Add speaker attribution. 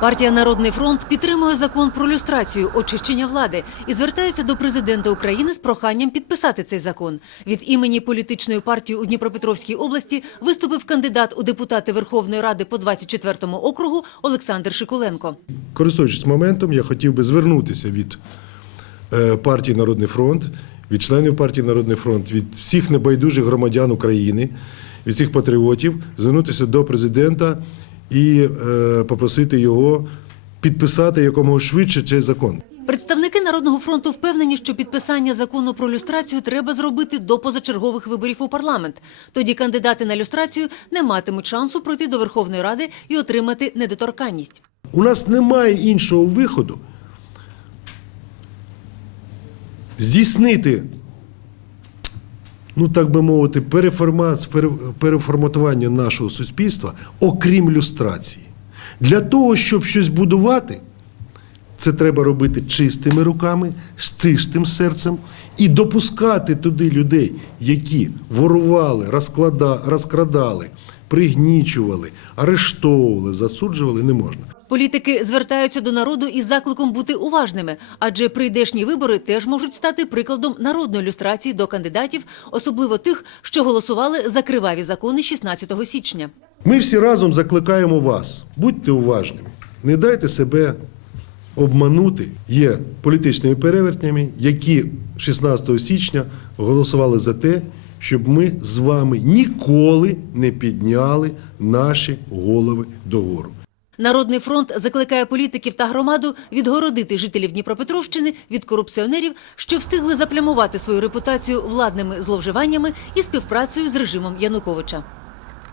Speaker 1: Партія Народний фронт підтримує закон про люстрацію, очищення влади і звертається до президента України з проханням підписати цей закон. Від імені політичної партії у Дніпропетровській області виступив кандидат у депутати Верховної Ради по 24-му округу Олександр Шикуленко.
Speaker 2: Користуючись моментом, я хотів би звернутися від е, партії Народний фронт, від членів партії Народний фронт, від всіх небайдужих громадян України, від всіх патріотів, звернутися до президента і е, попросити його підписати якомога швидше цей закон.
Speaker 1: Представники Народного фронту впевнені, що підписання закону про люстрацію треба зробити до позачергових виборів у парламент. Тоді кандидати на люстрацію не матимуть шансу пройти до Верховної Ради і отримати недоторканність.
Speaker 2: У нас немає іншого виходу здійснити, ну так би мовити, переформат, переформатування нашого суспільства, окрім люстрації. Для того, щоб щось будувати, це треба робити чистими руками, з чистим серцем і допускати туди людей, які ворували, розклада, розкрадали, пригнічували, арештовували, засуджували, не можна.
Speaker 1: Політики звертаються до народу із закликом бути уважними, адже прийдешні вибори теж можуть стати прикладом народної люстрації до кандидатів, особливо тих, що голосували за криваві закони 16 січня.
Speaker 2: Ми всі разом закликаємо вас, будьте уважними, не дайте себе обманути. Є політичними перевертнями, які 16 січня голосували за те, щоб ми з вами ніколи не підняли наші голови догору.
Speaker 1: Народний фронт закликає політиків та громаду відгородити жителів Дніпропетровщини від корупціонерів, що встигли заплямувати свою репутацію владними зловживаннями і співпрацею з режимом Януковича.